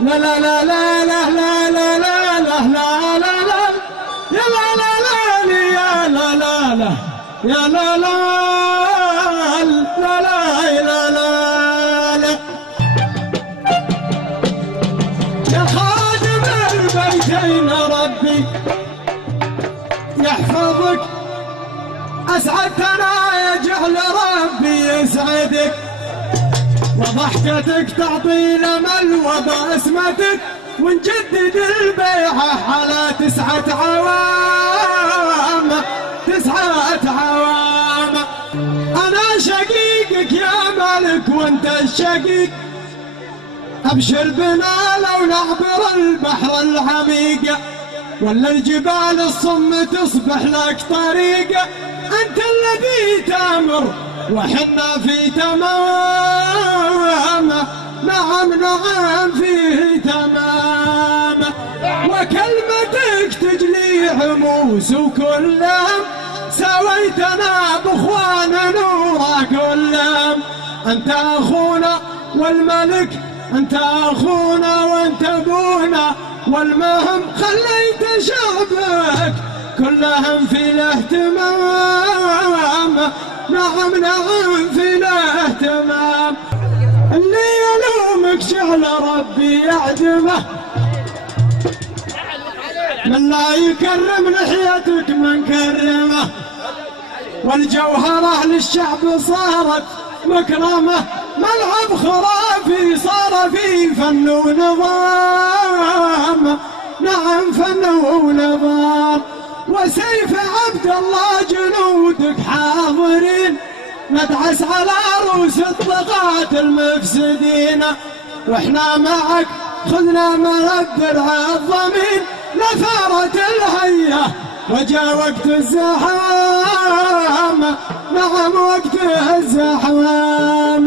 لا لا لا لا لا لا لا لا لا لا لا لا يا لا لا لا يا لا لا لا يا لا لا لا لا لا لا يا خادم البيتين ربي يحفظك، أسعدتنا يجعل ربي يسعدك، وضحكتك تعطينا امل وبسمتك، ونجدد البيعة على 9 عوام 9 عوام. أنا شقيقك يا ملك وأنت الشقيق، أبشر بنا لو نعبر البحر العميق، ولا الجبال الصم تصبح لك طريقة. أنت الذي تأمر وحنا في تمام، نعم نعم فيه تمام، وكلمتك تجلي عموس وكلام، سويتنا بإخوان نورا كلام. أنت أخونا والملك، أنت أخونا وأنت أبونا، والمهم خليت شعبك كلهم في الاهتمام، نعم نعم في الاهتمام. اللي يلومك شعل ربي يعدمه، من لا يكرم لحيتك من كرمه، والجوهرة للشعب صارت مكرمه، ملعب خرافي صار فيه فن ونظام، نعم فن ونظام. وسيف عبد الله جنودك حاضرين، ندعس على رؤوس الطغاة المفسدين، واحنا معك خذنا مهدر الضمين، لثارت الهية وجا وقت الزحام، نعم وقت الزحام.